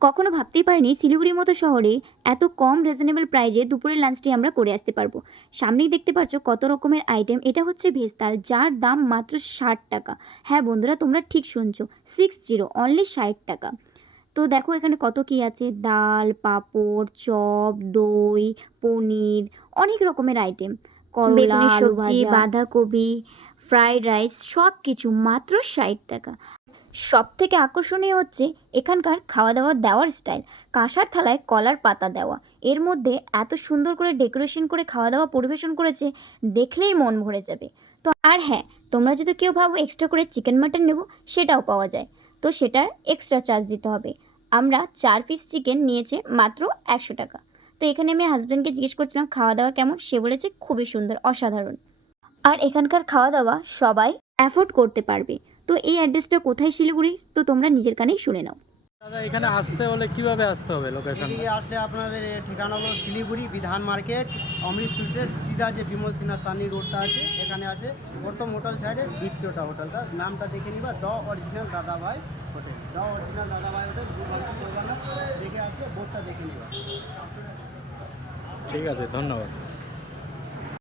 কখনো ভাবতেই পারিনি শিলিগুড়ির মতো শহরে এত কম রিজনেবল প্রাইজে দুপুরের লাঞ্চটি আমরা করে আসতে পারব। সামনেই দেখতে পাচ্ছ কত রকমের আইটেম এটা হচ্ছে ভেস্তাল যার দাম মাত্র ষাট টাকা। হ্যাঁ বন্ধুরা তোমরা ঠিক শুনছো। সিক্স জিরো অনলি ষাট টাকা। তো দেখো এখানে কত কি আছে? ডাল পাঁপড় চপ দই পনির অনেক রকমের আইটেম করলা সবজি বাঁধাকপি ফ্রাইড রাইস সব কিছু মাত্র ষাট টাকা। সব থেকে আকর্ষণীয় হচ্ছে এখানকার খাওয়া দাওয়া দেওয়ার স্টাইল। কাঁসার থালায় কলার পাতা দেওয়া। এর মধ্যে এত সুন্দর করে ডেকোরেশন করে খাওয়া দাওয়া পরিবেশন করেছে, দেখলেই মন ভরে যাবে। তো আর হ্যাঁ তোমরা যদি কেউ ভাবো এক্সট্রা করে চিকেন মাটন নেব, সেটাও পাওয়া যায়। তো সেটার এক্সট্রা চার্জ দিতে হবে। আমরা চার পিস চিকেন নিয়েছে মাত্র একশো টাকা। তো এখানে আমি হাজব্যান্ডকে জিজ্ঞেস করছিলাম খাওয়া দাওয়া কেমন? সে বলেছে, খুবই সুন্দর, অসাধারণ। আর এখানকার খাওয়া দাওয়া সবাই অ্যাফোর্ড করতে পারবে। তো এই অ্যাড্রেসটা কোথায় শিলিগুড়ি? তো তোমরা নিজের কানেই শুনে নাও। দাদা এখানে আসতে হলে কীভাবে আসতে হবে লোকেশন আসলে আপনাদের এ ঠিকানা হলো শিলিগুড়ি বিধান মার্কেট অমৃত সুইচের সিধা যে বিমল সিনহা সানি রোডটা আছে এখানে আছে। প্রথম হোটেল সাইডে দ্বিতীয়টা হোটেলটা নামটা দেখে নিবা the original Dadabhai hotel the original Dadabhai hotel Durgapur Kolkata দেখে আসলে বোর্ডটা দেখে নিবা। ঠিক আছে ধন্যবাদ।